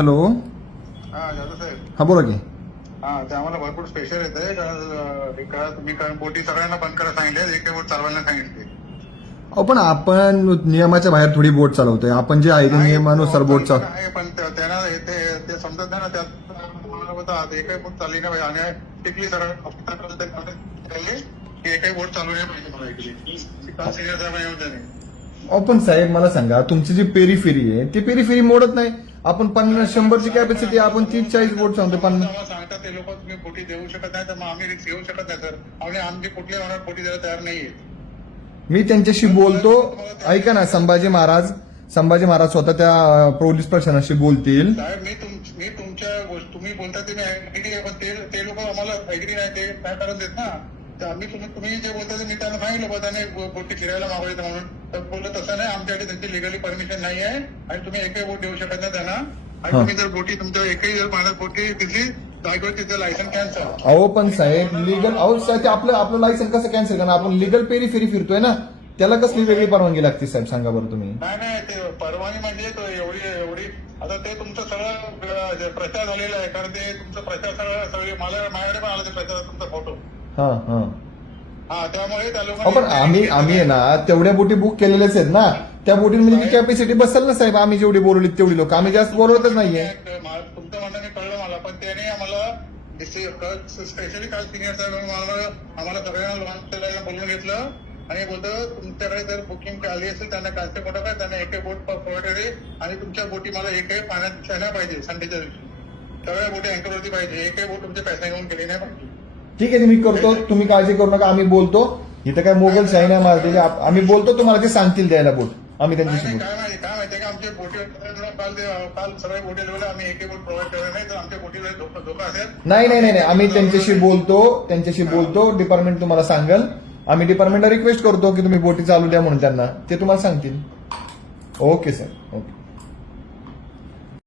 Hello. हा जाधव साहेब. हा बोला की. हा ते आम्हाला भरपूर स्पेशल येत आहे कारण तुम्ही कारण बोटी सगळ्यांना बंद करायला सांगितले एक बोट चालवायला सांगितले. अहो पण आपण नियमाच्या बाहेर थोडी बोट चालवतोय. आपण जे आहे नियमानुसार बोट चालव आहे पण त्या- त्यांना हे- ते ते समजत नाही ना त्यात मला होतं आज एकही बोट चालली नाही पाहिजे. आणि टिकली सरळ की एकही बोट चालू नाही पाहिजे मला इकडे. काल त्याने अहो पण साहेब मला सांगा तुमची जी पेरी फेरी आहे ती पेरी फेरी मोडत नाही. आपण पन्नास शंभरची कॅपॅसिटी आपण तीस चाळीस बोट सांगतो पन्नास. सांगतात ते लोक तुम्ही बोटी देऊ शकत नाही तर मग आम्ही रिक्स घेऊ शकत नाही सर. आणि आमची कुठल्या होणार बोटी द्यायला तयार नाहीये. मी त्यांच्याशी बोलतो. ऐका ना संभाजी महाराज संभाजी महाराज स्वतः त्या पोलीस प्रशासनाशी बोलतील. साहेब मी तुम मी तुमच्या गोष्ट तुम्ही बोलता ते मी ऐकली आहे, पण ते लोक आम्हाला ऐकली नाही ते काय करत देत ना? तर आम्ही तुम्ही तुम्ही जे बोलता मी त्यांना सांगितलं बा त्याने बोटी फिरायला मागवली म्हणून. तर बोललं तसं नाही आमच्याकडे त्यांची लिगली परमिशन नाही आहे आणि तुम्ही एकही बोट देऊ शकत नाही त्यांना. आणि. तुम्ही जर बोटी तुमच्या एकही जर पाण्यात बोटी कॅन्सल अहो पण साहेब लिगल अहो साहेब आपलं आपलं लायसन कसं कॅन्सल करणार? आपण लिगल पेरी फेरी फिरतोय ना? त्याला कसली वेगळी परवानगी लागते साहेब? सांगा बरं तुम्ही. नाही नाही ते परवानगी म्हणजे तो एवढी एवढी आता ते तुमचं सगळं प्रचार झालेला आहे कारण ते तुमचं प्रचार सगळं सगळे मला माझ्याकडे पण आला ते प्रचार तुमचा फोटो हा हा. हा त्यामुळे त्या पण आम्ही आम्ही आहे ना तेवढ्या बोटी बुक केलेल्याच आहेत ना. त्या बोटींमध्ये ती कॅपॅसिटी बसेल ना साहेब? आम्ही जेवढी बोलवली तेवढी लोक. आम्ही जास्त बोलवतच नाहीये. तुमचं म्हणणं कळलं मला पण त्याने आम्हाला स्पेशली काल सिनियर साहेब आम्हाला आम्हाला सगळ्यांना लॉन्च करायला बोलून घेतलं. आणि बोलतो तुमच्याकडे जर बुकिंग आली असेल त्यांना कॅन्सल करू नका त्यांना एक बोट आहे आणि तुमच्या बोटी मला एकही पाण्यात दिसायला पाहिजे संडेच्या दिवशी. सगळ्या बोटी अँकरवरती पाहिजे. एकही बोट तुमच्या पैसा घेऊन गेली नाही पाहिजे. ठीक आहे मी करतो. तुम्ही काळजी करू नका आम्ही बोलतो. इथं काय मोगल शाही नाही मारते आम्ही बोलतो तुम्हाला ते सांगतील द्यायला बोट. आम्ही त्यांच्याशी बोलतो. नाही नाही नाही. आम्ही त्यांच्याशी बोलतो त्यांच्याशी बोलतो डिपार्टमेंट तुम्हाला सांगेल. आम्ही डिपार्टमेंटला रिक्वेस्ट करतो की तुम्ही बोटी चालू द्या म्हणून त्यांना. ते तुम्हाला सांगतील. Okay sir. ओके.